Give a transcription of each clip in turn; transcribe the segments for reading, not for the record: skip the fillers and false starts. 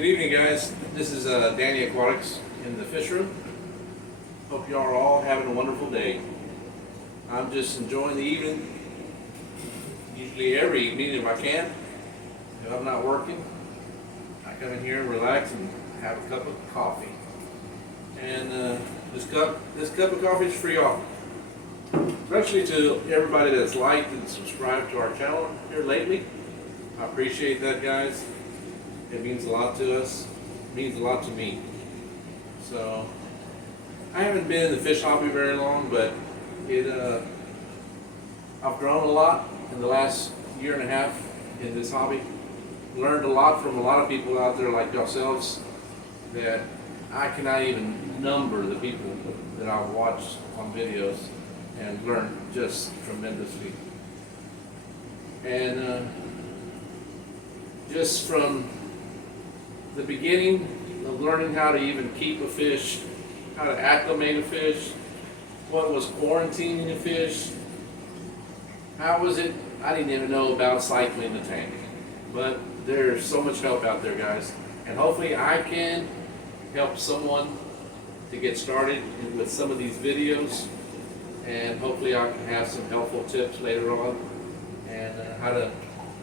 Good evening, guys. This is Danny Aquatics in the fish room. Hope you are all having a wonderful day. I'm just enjoying the evening, usually every evening if I can. If I'm not working, I come in here and relax and have a cup of coffee. And this cup of coffee is for y'all. Especially to everybody that's liked and subscribed to our channel here lately. I appreciate that, guys. It means a lot to us. It means a lot to me. So, I haven't been in the fish hobby very long, but I've grown a lot in the last year and a half in this hobby. Learned a lot from a lot of people out there like yourselves that I cannot even number the people that I've watched on videos and learned just tremendously. And just from the beginning of learning how to even keep a fish, how to acclimate a fish, what was quarantining a fish, how was it, I didn't even know about cycling the tank. But there's so much help out there, guys. And hopefully I can help someone to get started with some of these videos. And hopefully I can have some helpful tips later on and how to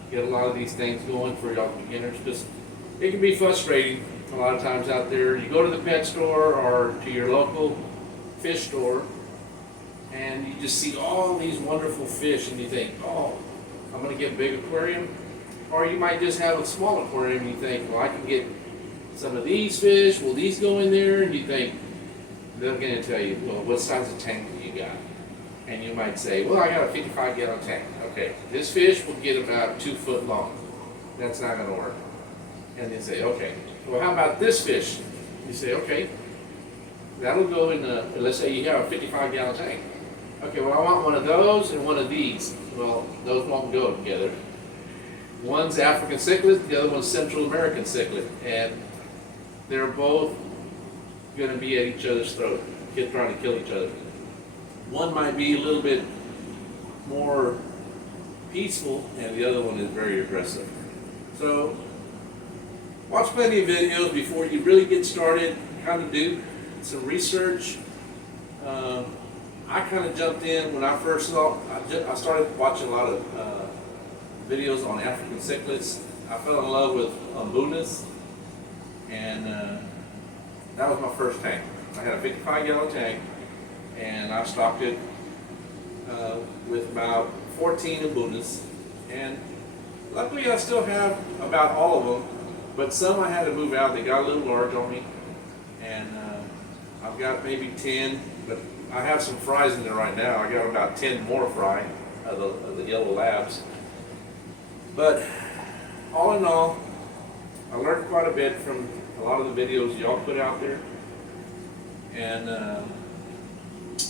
get a lot of these things going for y'all beginners. Because it can be frustrating a lot of times out there. You go to the pet store or to your local fish store and you just see all these wonderful fish and you think, oh, I'm going to get a big aquarium. Or you might just have a small aquarium and you think, well, I can get some of these fish. Will these go in there? And you think, they're going to tell you, well, what size of tank do you got? And you might say, well, I got a 55-gallon tank. Okay, this fish will get about 2 foot long. That's not going to work. And they say, okay, well, how about this fish? You say, okay, that'll go in the, let's say you have a 55-gallon tank. Okay, well, I want one of those and one of these. Well, those won't go together. One's African cichlid, the other one's Central American cichlid. And they're both going to be at each other's throat, trying to kill each other. One might be a little bit more peaceful, and the other one is very aggressive. So, watch plenty of videos before you really get started. Kind of do some research. I kind of jumped in when I first saw. I started watching a lot of videos on African cichlids. I fell in love with Mbunas, and that was my first tank. I had a 55-gallon tank, and I stocked it with about 14 Mbunas. And luckily, I still have about all of them. But some I had to move out. They got a little large on me. And I've got maybe 10, but I have some fries in there right now. I got about 10 more fry of the yellow labs. But all in all, I learned quite a bit from a lot of the videos y'all put out there. And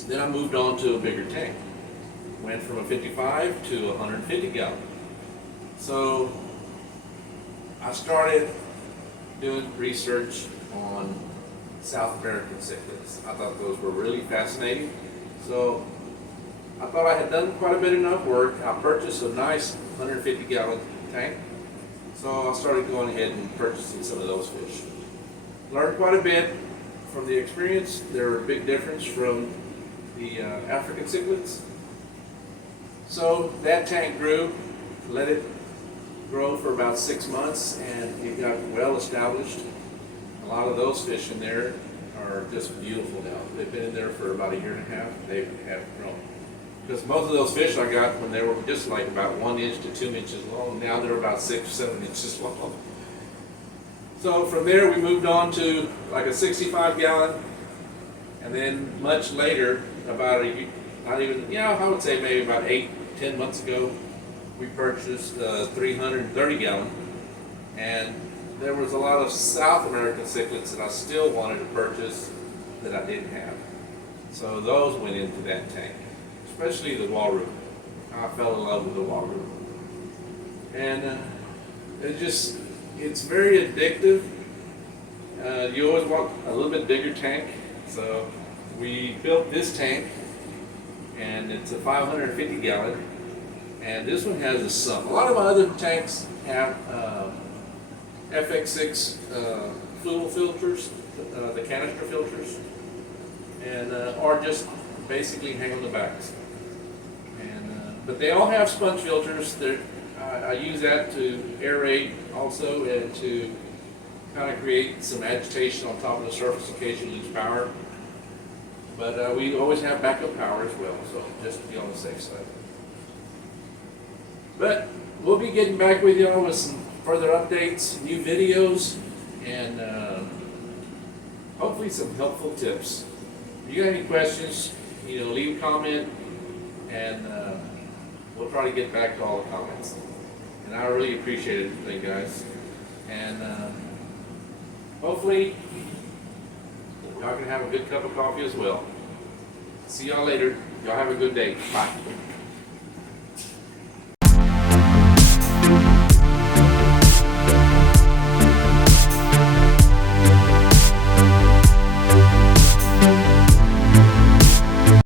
then I moved on to a bigger tank. Went from a 55 to a 150 gallon. So I started doing research on South American cichlids. I thought those were really fascinating. So I thought I had done quite a bit enough work. I purchased a nice 150-gallon tank. So I started going ahead and purchasing some of those fish. Learned quite a bit from the experience. There were a big difference from the African cichlids. So that tank grew, let it grow for about 6 months, and it got well established. A lot of those fish in there are just beautiful now. They've been in there for about a year and a half. They have grown. Because most of those fish I got when they were just like about 1 inch to 2 inches long, now they're about 6 or 7 inches long. So from there we moved on to like a 65-gallon, and then much later, about not even, I would say maybe about 8-10 months ago, we purchased a 330-gallon, and there was a lot of South American cichlids that I still wanted to purchase that I didn't have. So those went into that tank, especially the Waru. I fell in love with the Waru. And it's very addictive. You always want a little bit bigger tank. So we built this tank, and it's a 550-gallon. And this one has a sump. A lot of my other tanks have FX6 fuel filters, the canister filters, and or just basically hang on the backs. And but they all have sponge filters. I use that to aerate also, and to kind of create some agitation on top of the surface in case you lose power. But we always have backup power as well, so just to be on the safe side. But we'll be getting back with y'all with some further updates, new videos, and hopefully some helpful tips. If you got any questions, leave a comment, and we'll try to get back to all the comments. And I really appreciate it, guys. And hopefully y'all can have a good cup of coffee as well. See y'all later. Y'all have a good day. Bye.